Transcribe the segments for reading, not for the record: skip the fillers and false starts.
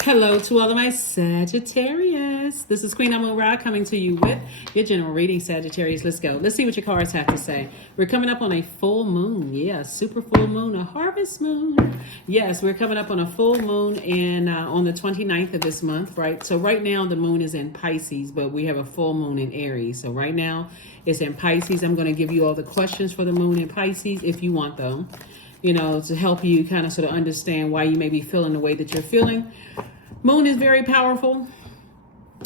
Hello to all of my Sagittarius. This is Queen Amun Ra coming to you with your general reading, Sagittarius. Let's go. Let's see what your cards have to say. We're coming up on a full moon. Yeah, super full moon, a harvest moon. Yes, we're coming up on a full moon and on the 29th of this month, right? So right now the moon is in Pisces, but we have a full moon in Aries. So right now it's in Pisces. I'm going to give you all the questions for the moon in Pisces if you want them, to help you kind of sort of understand why you may be feeling the way that you're feeling. Moon is very powerful,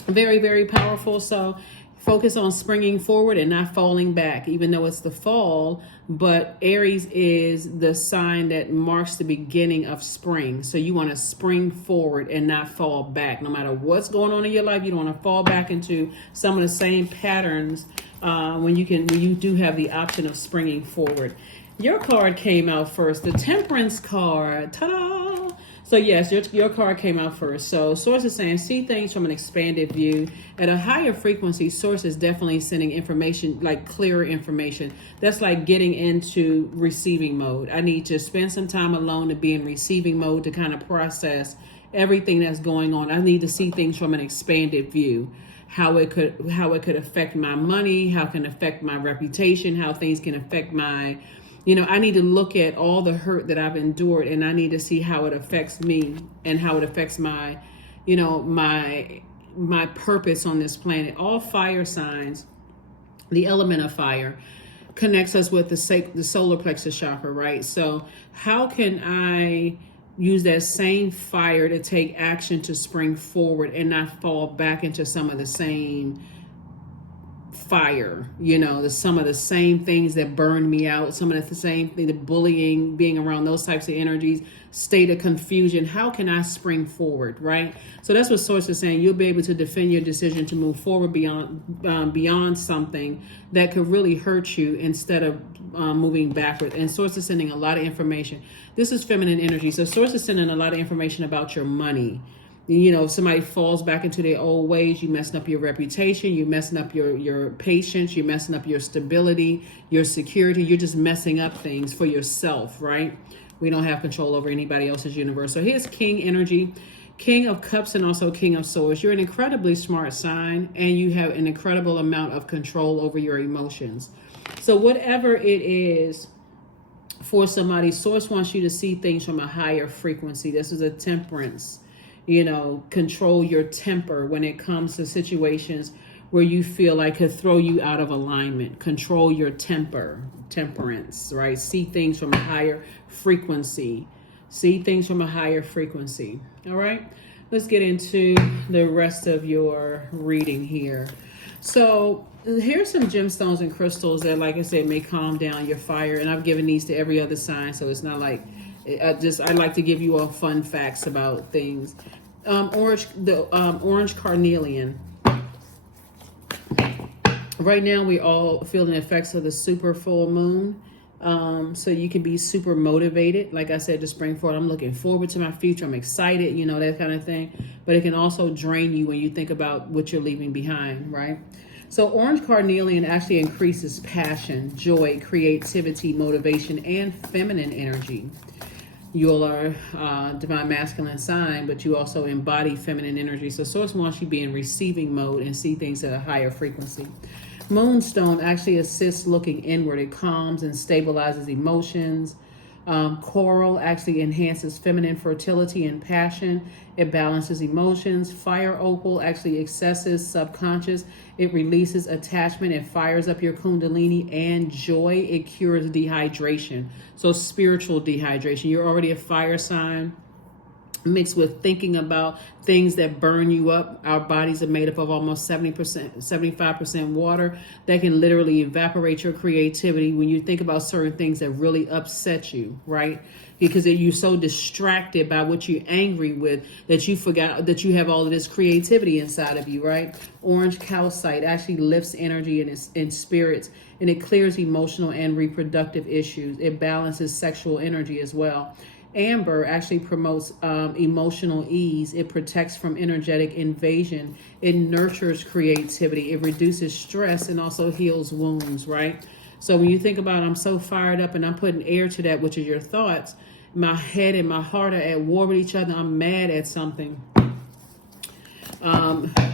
very, very powerful. So focus on springing forward and not falling back, even though it's the fall. But Aries is the sign that marks the beginning of spring. So you want to spring forward and not fall back. No matter what's going on in your life, you don't want to fall back into some of the same patterns when you do have the option of springing forward. Your card came out first, the Temperance card. Ta-da! So yes, your card came out first. So Source is saying, see things from an expanded view. At a higher frequency, Source is definitely sending information, like clearer information. That's like getting into receiving mode. I need to spend some time alone to be in receiving mode to kind of process everything that's going on. I need to see things from an expanded view. How it could affect my money, how it can affect my reputation, how things can affect my... I need to look at all the hurt that I've endured, and I need to see how it affects me and how it affects my, my purpose on this planet. All fire signs, the element of fire, connects us with the solar plexus chakra, right? So how can I use that same fire to take action to spring forward and not fall back into some of the same fire, some of the same things that burned me out, some of the same thing, the bullying, being around those types of energies, state of confusion. How can I spring forward, right? So that's what Source is saying. You'll be able to defend your decision to move forward beyond something that could really hurt you instead of moving backward. And Source is sending a lot of information. This is feminine energy. So Source is sending a lot of information about your money. If somebody falls back into their old ways, you messing up your reputation, you're messing up your patience, you're messing up your stability, your security, you're just messing up things for yourself, right? We don't have control over anybody else's universe. So here's King energy, King of Cups, and also King of Swords. You're an incredibly smart sign, and you have an incredible amount of control over your emotions. So whatever it is for somebody, Source wants you to see things from a higher frequency. This is a Temperance. Control your temper when it comes to situations where you feel like could throw you out of alignment. Control your temperance, right? See things from a higher frequency. See things from a higher frequency. All right, let's get into the rest of your reading here. So here's some gemstones and crystals that, like I said, may calm down your fire. And I've given these to every other sign, so it's not like... I like to give you all fun facts about things. Orange carnelian. Right now, we all feel the effects of the super full moon. So you can be super motivated. Like I said, to spring forward. I'm looking forward to my future. I'm excited, that kind of thing. But it can also drain you when you think about what you're leaving behind, right? So orange carnelian actually increases passion, joy, creativity, motivation, and feminine energy. You are divine masculine sign, but you also embody feminine energy. So Source wants you to be in receiving mode and see things at a higher frequency. Moonstone actually assists looking inward. It calms and stabilizes emotions. Coral actually enhances feminine fertility and passion. It balances emotions. Fire opal actually accesses subconscious. It releases attachment. It fires up your kundalini and joy. It cures dehydration. So spiritual dehydration. You're already a fire sign. Mixed with thinking about things that burn you up. Our bodies are made up of almost 70%, 75% water that can literally evaporate your creativity when you think about certain things that really upset you, right? Because you're so distracted by what you're angry with that you forgot that you have all of this creativity inside of you, right? Orange calcite actually lifts energy and spirits, and it clears emotional and reproductive issues. It balances sexual energy as well. Amber actually promotes emotional ease. It protects from energetic invasion. It nurtures creativity. It reduces stress and also heals wounds, right? So when you think about, I'm so fired up and I'm putting air to that, which is your thoughts, my head and my heart are at war with each other. I'm mad at something.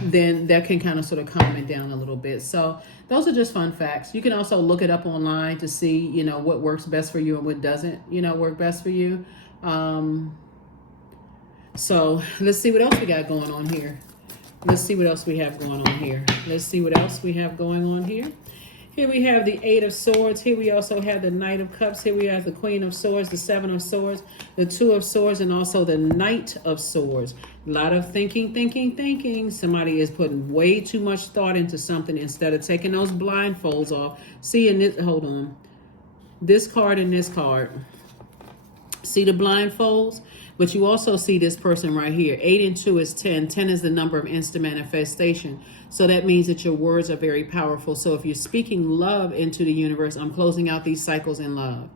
then that can kind of sort of calm it down a little bit. So those are just fun facts. You can also look it up online to see, you know, what works best for you and what doesn't, you know, work best for you. So let's see what else we got going on here. Let's see what else we have going on here. Let's see what else we have going on here. Here we have the Eight of Swords. Here we also have the Knight of Cups. Here we have the Queen of Swords, the Seven of Swords, the Two of Swords, and also the Knight of Swords. A lot of thinking. Somebody is putting way too much thought into something instead of taking those blindfolds off. See, in this, hold on. This card and this card. See the blindfolds? But you also see this person right here. 8 and 2 is 10. 10 is the number of instant manifestation. So that means that your words are very powerful. So if you're speaking love into the universe, I'm closing out these cycles in love.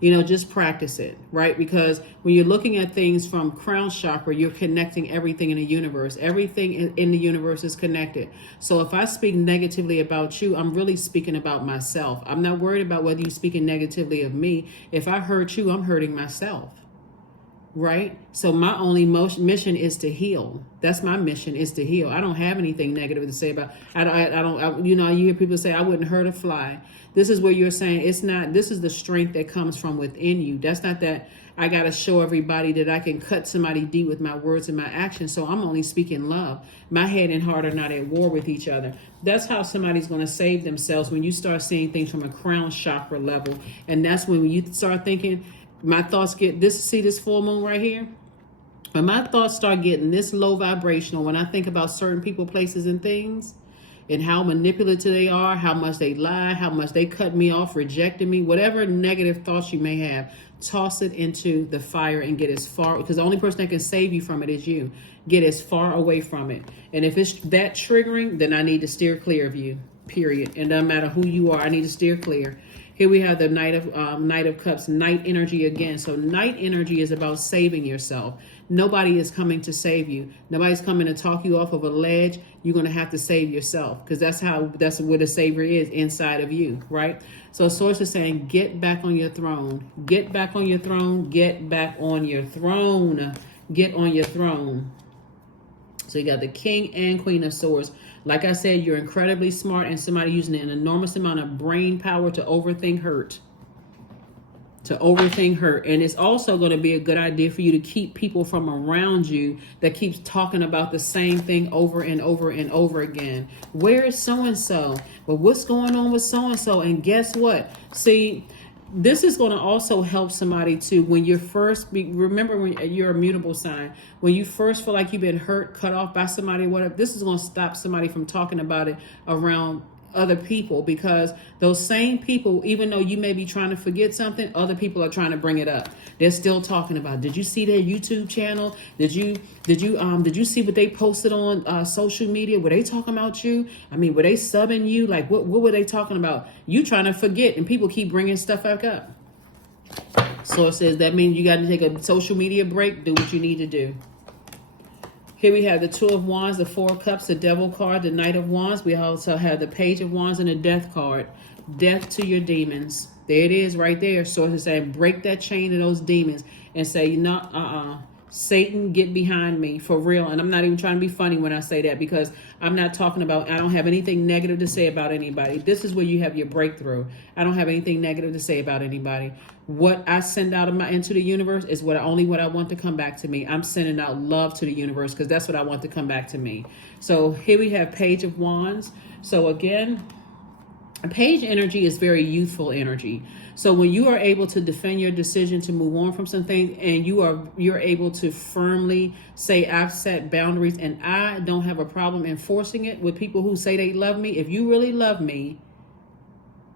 You know, just practice it, right? Because when you're looking at things from crown chakra, you're connecting everything in the universe. Everything in the universe is connected. So if I speak negatively about you, I'm really speaking about myself. I'm not worried about whether you're speaking negatively of me. If I hurt you, I'm hurting myself. Right? So my only mission is to heal. That's my mission, is to heal. I don't have anything negative to say about, you know, you hear people say, I wouldn't hurt a fly. This is where you're saying it's not, this is the strength that comes from within you. That's not that I got to show everybody that I can cut somebody deep with my words and my actions. So I'm only speaking love. My head and heart are not at war with each other. That's how somebody's going to save themselves, when you start seeing things from a crown chakra level. And that's when you start thinking, my thoughts get this, see this full moon right here? When my thoughts start getting this low vibrational, when I think about certain people, places, and things, and how manipulative they are, how much they lie, how much they cut me off, rejected me, whatever negative thoughts you may have, toss it into the fire and get as far, because the only person that can save you from it is you. Get as far away from it. And if it's that triggering, then I need to steer clear of you, period. And doesn't matter who you are, I need to steer clear. Here we have the Knight of Cups, night energy again. So night energy is about saving yourself. Nobody is coming to save you. Nobody's coming to talk you off of a ledge. You're going to have to save yourself, because that's where the savior is, inside of you, right? So Source is saying, get back on your throne. Get back on your throne. Get back on your throne. Get on your throne. So you got the King and Queen of Swords. Like I said, you're incredibly smart, and somebody using an enormous amount of brain power to overthink hurt. And it's also going to be a good idea for you to keep people from around you that keeps talking about the same thing over and over and over again. Where is so-and-so? But what's going on with so-and-so? And guess what? See, this is going to also help somebody too. When you're remember when you're a mutable sign, when you first feel like you've been hurt, cut off by somebody, whatever, this is going to stop somebody from talking about it around other people, because those same people, even though you may be trying to forget something, other people are trying to bring it up. They're still talking about, did you see their YouTube channel? Did you see what they posted on social media? Were they talking about you? I mean, were they subbing you? Like, what were they talking about? You trying to forget, and people keep bringing stuff back up. So it says that means you got to take a social media break. Do what you need to do. Here we have the Two of Wands, the Four of Cups, the Devil card, the Knight of Wands. We also have the Page of Wands and the Death card. Death to your demons. There it is right there. Source is saying, break that chain of those demons and say, Satan, get behind me, for real. And I'm not even trying to be funny when I say that, because I'm not talking about, I don't have anything negative to say about anybody. This is where you have your breakthrough. I don't have anything negative to say about anybody. What I send out into the universe is what I want to come back to me. I'm sending out love to the universe, because that's what I want to come back to me. So here we have Page of Wands. So again, Page energy is very youthful energy. So when you are able to defend your decision to move on from something, and you're able to firmly say, I've set boundaries and I don't have a problem enforcing it with people who say they love me. If you really love me,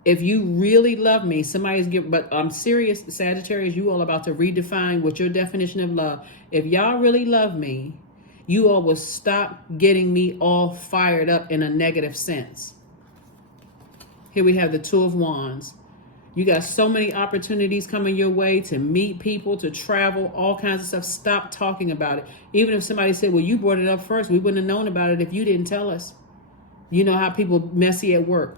but I'm serious, Sagittarius, you all about to redefine what your definition of love. If y'all really love me, you all will stop getting me all fired up in a negative sense. Here we have the Two of Wands. You got so many opportunities coming your way to meet people, to travel, all kinds of stuff. Stop talking about it. Even if somebody said, well, you brought it up first, we wouldn't have known about it if you didn't tell us. You know how people messy at work,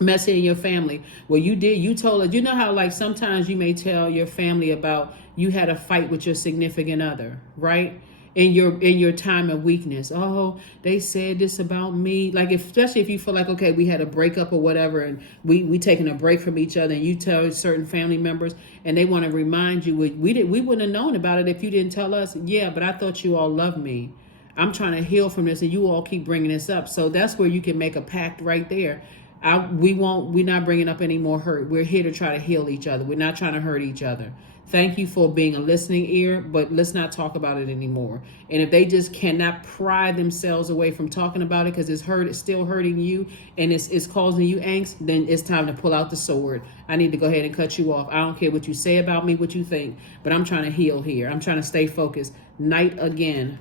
messy in your family. Well, you told us. You know how, like, sometimes you may tell your family about you had a fight with your significant other, right? in your time of weakness. Oh, they said this about me. Like, especially if you feel like, okay, we had a breakup or whatever, and we taking a break from each other, and you tell certain family members, and they want to remind you, we wouldn't have known about it if you didn't tell us. Yeah, but I thought you all loved me. I'm trying to heal from this, and you all keep bringing this up. So that's where you can make a pact right there. We're not bringing up any more hurt. We're here to try to heal each other. We're not trying to hurt each other. Thank you for being a listening ear, but let's not talk about it anymore. And if they just cannot pry themselves away from talking about it because it's still hurting you, and it's causing you angst, then it's time to pull out the sword. I need to go ahead and cut you off. I don't care what you say about me, what you think, but I'm trying to heal here. I'm trying to stay focused. Night again.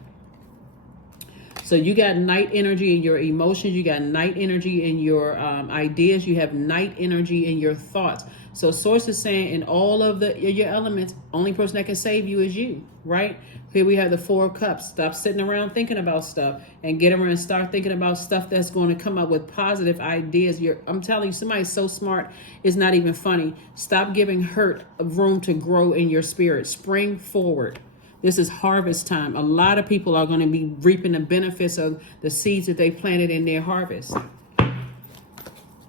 So you got night energy in your emotions. You got night energy in your ideas. You have night energy in your thoughts. So source is saying in all of your elements, only person that can save you is you, right? Here we have the 4 of Cups. Stop sitting around thinking about stuff and get around and start thinking about stuff that's going to come up with positive ideas. I'm telling you, somebody's so smart, it's not even funny. Stop giving hurt room to grow in your spirit. Spring forward. This is harvest time. A lot of people are going to be reaping the benefits of the seeds that they planted in their harvest.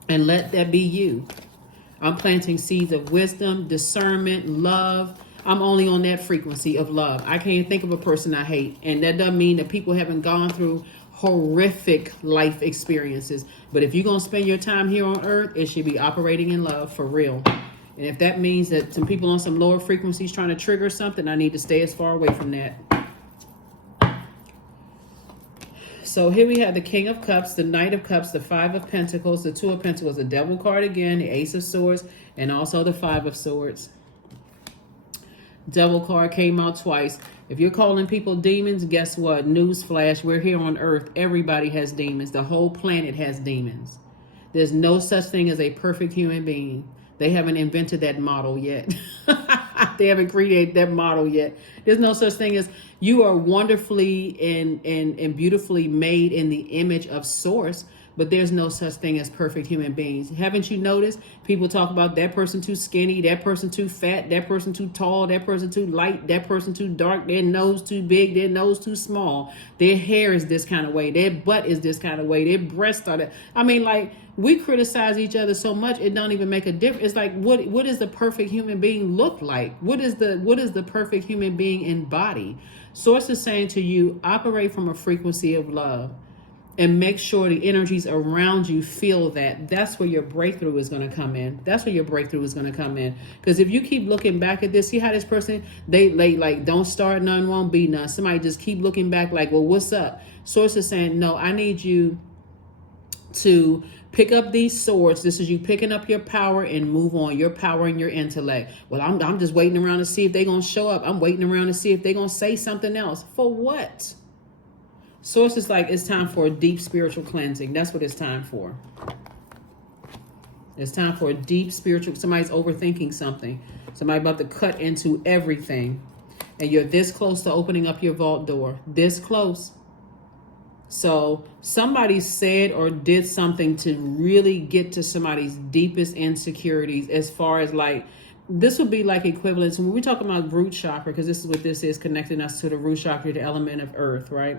And let that be you. I'm planting seeds of wisdom, discernment, love. I'm only on that frequency of love. I can't think of a person I hate. And that doesn't mean that people haven't gone through horrific life experiences. But if you're going to spend your time here on earth, it should be operating in love for real. And if that means that some people on some lower frequencies trying to trigger something, I need to stay as far away from that. So here we have the King of Cups, the Knight of Cups, the 5 of Pentacles, the 2 of Pentacles, the Devil card again, the Ace of Swords, and also the 5 of Swords. Devil card came out twice. If you're calling people demons, guess what? Newsflash, we're here on Earth. Everybody has demons. The whole planet has demons. There's no such thing as a perfect human being. They haven't invented that model yet. They haven't created that model yet. There's no such thing as you are wonderfully and beautifully made in the image of Source, but there's no such thing as perfect human beings. Haven't you noticed? People talk about that person too skinny, that person too fat, that person too tall, that person too light, that person too dark, their nose too big, their nose too small, their hair is this kind of way, their butt is this kind of way, their breasts are that. I mean, like, we criticize each other so much it don't even make a difference. It's like, what does the perfect human being look like? What is the perfect human being embody? Source is saying to you, operate from a frequency of love and make sure the energies around you feel that. That's where your breakthrough is going to come in. That's where your breakthrough is going to come in. Because if you keep looking back at this, see how this person, they like, don't start none, won't be none. Somebody just keep looking back like, well, what's up? Source is saying, no, I need you to pick up these swords. This is you picking up your power and move on. Your power and your intellect. Well, I'm just waiting around to see if they're going to show up. I'm waiting around to see if they're going to say something else. For what? Source is like, it's time for a deep spiritual cleansing. That's what it's time for. It's time for a deep spiritual, somebody's overthinking something. Somebody about to cut into everything. And you're this close to opening up your vault door. This close. So somebody said or did something to really get to somebody's deepest insecurities, as far as like, this would be like equivalent to when we talk about root chakra, because this is what this is, connecting us to the root chakra, the element of earth, right?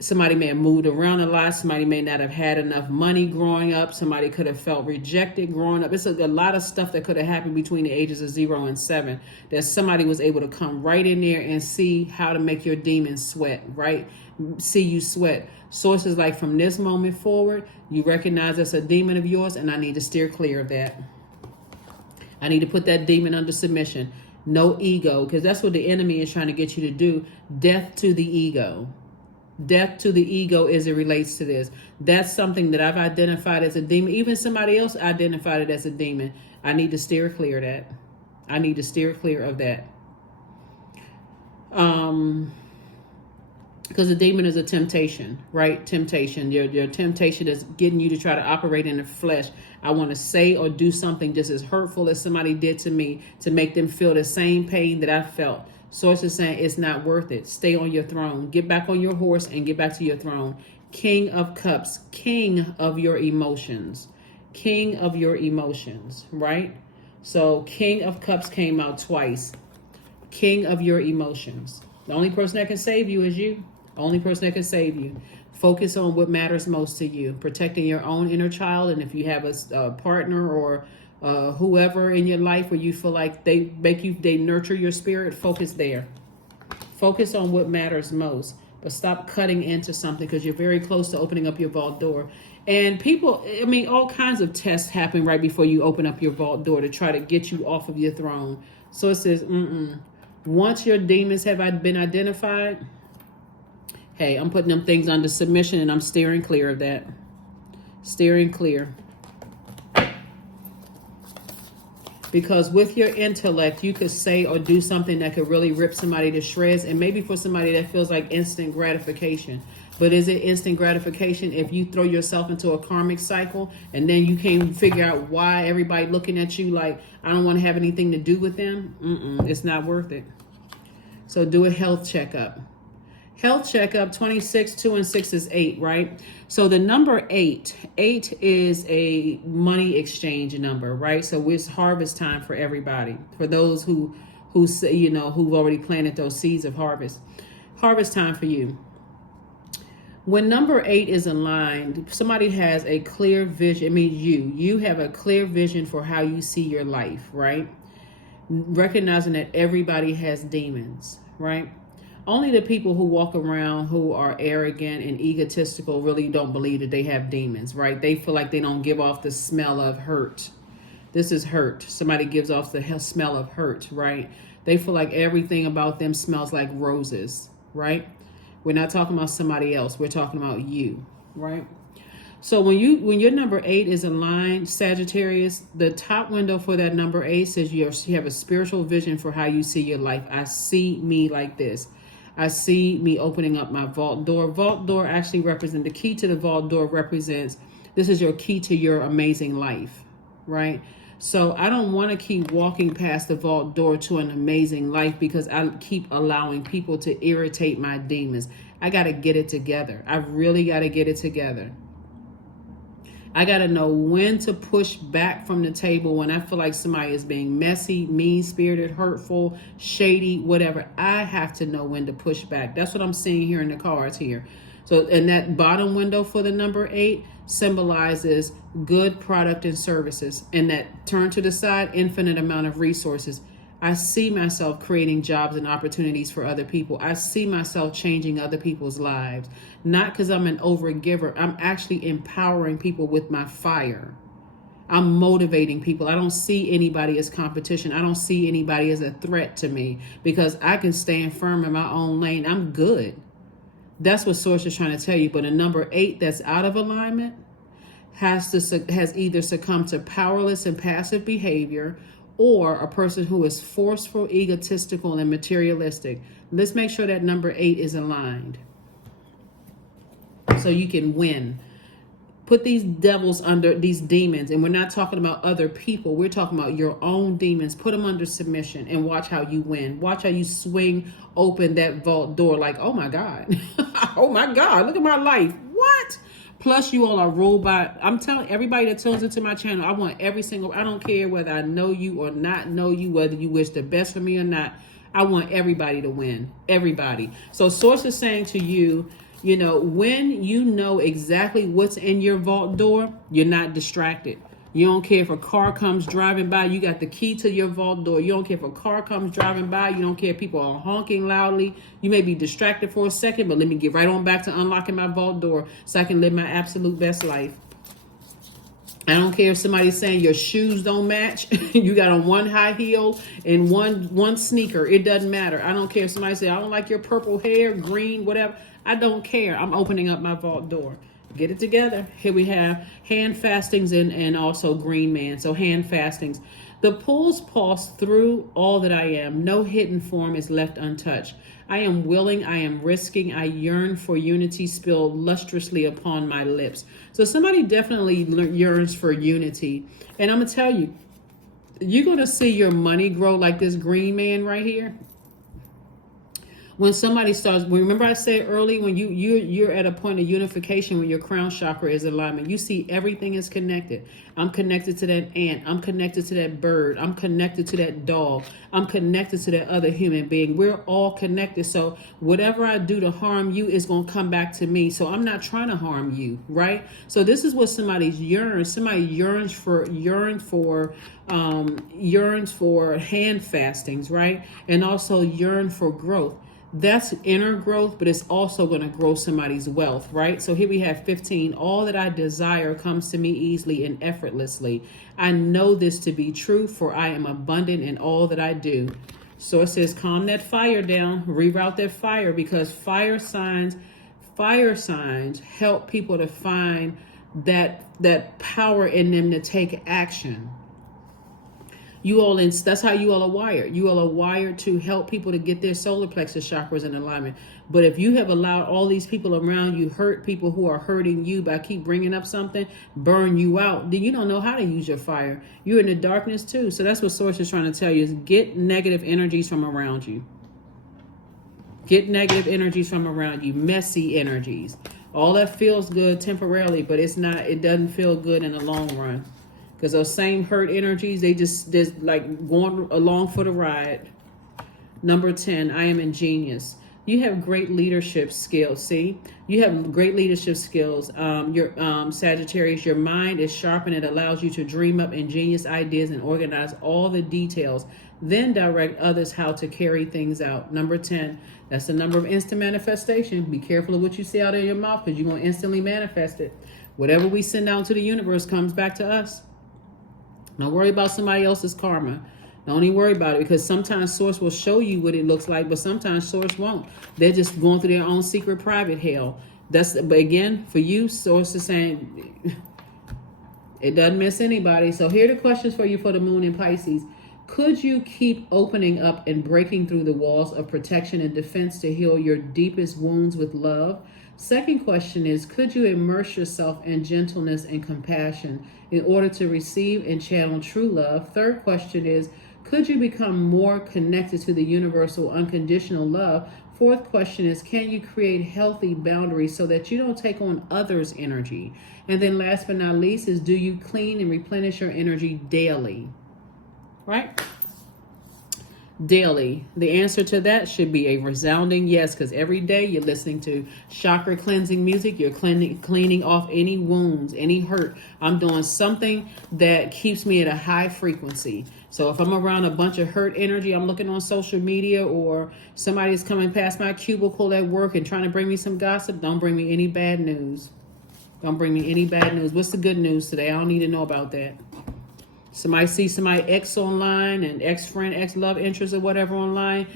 Somebody may have moved around a lot. Somebody may not have had enough money growing up. Somebody could have felt rejected growing up. It's a lot of stuff that could have happened between the ages of 0 and 7 that somebody was able to come right in there and see how to make your demons sweat, right? See you sweat. Sources like, from this moment forward, you recognize that's a demon of yours, and I need to steer clear of that. I need to put that demon under submission. No ego, because that's what the enemy is trying to get you to do. Death to the ego. Death to the ego as it relates to this. That's something that I've identified as a demon. Even somebody else identified it as a demon. I need to steer clear of that. I need to steer clear of that. Because the demon is a temptation, right? Temptation. Your temptation is getting you to try to operate in the flesh. I want to say or do something just as hurtful as somebody did to me to make them feel the same pain that I felt. Source is saying it's not worth it. Stay on your throne. Get back on your horse and get back to your throne. King of Cups, king of your emotions. King of your emotions, right? So King of Cups came out twice. King of your emotions. The only person that can save you is you. Only person that can save you. Focus on what matters most to you. Protecting your own inner child. And if you have a partner or whoever in your life where you feel like they nurture your spirit, focus there. Focus on what matters most. But stop cutting into something because you're very close to opening up your vault door. And people, I mean, all kinds of tests happen right before you open up your vault door to try to get you off of your throne. So it says, once your demons have been identified, hey, I'm putting them things under submission and I'm steering clear of that. Steering clear. Because with your intellect, you could say or do something that could really rip somebody to shreds. And maybe for somebody that feels like instant gratification. But is it instant gratification if you throw yourself into a karmic cycle and then you can't figure out why everybody looking at you like, I don't want to have anything to do with them? It's not worth it. So do a health checkup. Health checkup, 26, 2 and 6 is 8, right? So the number 8 is a money exchange number, right? So it's harvest time for everybody. For those who say, you know, who've already planted those seeds of harvest. Harvest time for you. When number 8 is aligned, somebody has a clear vision. It means you have a clear vision for how you see your life, right? Recognizing that everybody has demons, right? Only the people who walk around who are arrogant and egotistical really don't believe that they have demons, right? They feel like they don't give off the smell of hurt. This is hurt. Somebody gives off the smell of hurt, right? They feel like everything about them smells like roses, right? We're not talking about somebody else. We're talking about you, right? So when your number 8 is aligned, Sagittarius, the top window for that number 8 says you have a spiritual vision for how you see your life. I see me like this. I see me opening up my vault door. Vault door actually represents, the key to the vault door represents, this is your key to your amazing life, right? So I don't want to keep walking past the vault door to an amazing life because I keep allowing people to irritate my demons. I got to get it together. I really got to get it together. I got to know when to push back from the table when I feel like somebody is being messy, mean-spirited, hurtful, shady, whatever. I have to know when to push back. That's what I'm seeing here in the cards here. So, and that bottom window for the number 8 symbolizes good product and services. And that turn to the side, infinite amount of resources. I see myself creating jobs and opportunities for other people. I see myself changing other people's lives. Not because I'm an overgiver. I'm actually empowering people with my fire. I'm motivating people. I don't see anybody as competition. I don't see anybody as a threat to me because I can stand firm in my own lane. I'm good. That's what Source is trying to tell you. But a number 8 that's out of alignment has either succumbed to powerless and passive behavior or a person who is forceful, egotistical, and materialistic. Let's make sure that number 8 is aligned so you can win. Put these devils under, these demons, and we're not talking about other people. We're talking about your own demons. Put them under submission and watch how you win. Watch how you swing open that vault door like, oh my God. Oh my God, look at my life. What? Plus, you all are ruled by, I'm telling everybody that tunes into my channel, I want every single, I don't care whether I know you or not know you, whether you wish the best for me or not. I want everybody to win. Everybody. So Source is saying to you, you know, when you know exactly what's in your vault door, you're not distracted. You don't care if a car comes driving by. You got the key to your vault door. You don't care if a car comes driving by. You don't care if people are honking loudly. You may be distracted for a second, but let me get right on back to unlocking my vault door so I can live my absolute best life. I don't care if somebody's saying your shoes don't match. You got on one high heel and one sneaker. It doesn't matter. I don't care if somebody says, I don't like your purple hair, green, whatever. I don't care. I'm opening up my vault door. Get it together. Here we have hand fastings and also green man. So hand fastings. The pulls pulse through all that I am. No hidden form is left untouched. I am willing. I am risking. I yearn for unity spilled lustrously upon my lips. So somebody definitely yearns for unity. And I'm going to tell you, you're going to see your money grow like this green man right here. When somebody starts, remember I said early, when you're at a point of unification when your crown chakra is in alignment, you see everything is connected. I'm connected to that ant. I'm connected to that bird. I'm connected to that dog. I'm connected to that other human being. We're all connected. So whatever I do to harm you is going to come back to me. So I'm not trying to harm you, right? So this is what somebody's yearns. Somebody yearns for hand fastings, right? And also yearn for growth. That's inner growth, but it's also going to grow somebody's wealth, right? So here we have 15. All that I desire comes to me easily and effortlessly. I know this to be true, for I am abundant in all that I do. So it says, calm that fire down, reroute that fire, because fire signs help people to find that power in them to take action. That's how you all are wired. You all are wired to help people to get their solar plexus chakras in alignment. But if you have allowed all these people around you hurt people who are hurting you by keep bringing up something, burn you out, then you don't know how to use your fire. You're in the darkness too. So that's what Source is trying to tell you, is get negative energies from around you. Get negative energies from around you, messy energies. All that feels good temporarily, but it doesn't feel good in the long run. Because those same hurt energies, they're like going along for the ride. Number 10, I am ingenious. You have great leadership skills. See, you have great leadership skills. Your Sagittarius, your mind is sharp and it allows you to dream up ingenious ideas and organize all the details. Then direct others how to carry things out. Number 10, that's the number of instant manifestation. Be careful of what you say out of your mouth, because you're going to instantly manifest it. Whatever we send out to the universe comes back to us. Don't worry about somebody else's karma. Don't even worry about it, because sometimes Source will show you what it looks like, but sometimes Source won't. They're just going through their own secret private hell. But again, for you, Source is saying it doesn't miss anybody. So here are the questions for you for the moon in Pisces. Could you keep opening up and breaking through the walls of protection and defense to heal your deepest wounds with love? Second question is, could you immerse yourself in gentleness and compassion in order to receive and channel true love? Third question is, could you become more connected to the universal unconditional love? Fourth question is, can you create healthy boundaries so that you don't take on others' energy? And then last but not least is, do you clean and replenish your energy daily? Right? Daily. The answer to that should be a resounding yes, because every day you're listening to chakra cleansing music. You're cleaning off any wounds, any hurt. I'm doing something that keeps me at a high frequency. So if I'm around a bunch of hurt energy, I'm looking on social media, or somebody's coming past my cubicle at work and trying to bring me some gossip, don't bring me any bad news. Don't bring me any bad news. What's the good news today? I don't need to know about that. Somebody see somebody ex online, and ex-friend, ex-love interest or whatever online,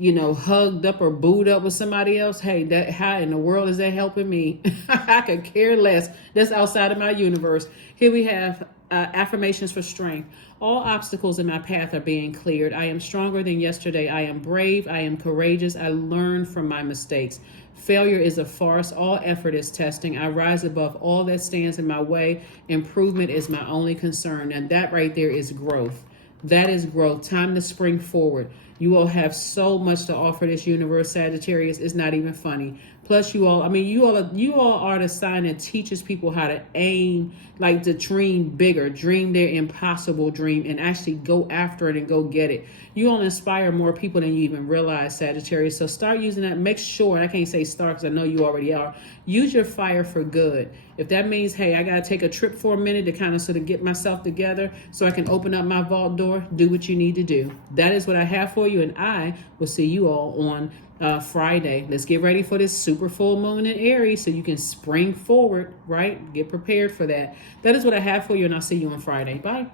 hugged up or booed up with somebody else. Hey, how in the world is that helping me? I could care less. That's outside of my universe. Here we have affirmations for strength. All obstacles in my path are being cleared. I am stronger than yesterday. I am brave. I am courageous. I learn from my mistakes. Failure is a farce. All effort is testing. I rise above all that stands in my way. Improvement is my only concern. And that right there is growth. That is growth. Time to spring forward. You all have so much to offer this universe, Sagittarius. It's not even funny. Plus, you all are the sign that teaches people how to aim, like to dream bigger, dream their impossible dream, and actually go after it and go get it. You all inspire more people than you even realize, Sagittarius. So start using that. Make sure, and I can't say start because I know you already are, use your fire for good. If that means, hey, I got to take a trip for a minute to kind of sort of get myself together so I can open up my vault door, do what you need to do. That is what I have for you, and I will see you all on Friday. Let's get ready for this super full moon in Aries so you can spring forward, right? Get prepared for that. That is what I have for you, and I'll see you on Friday. Bye.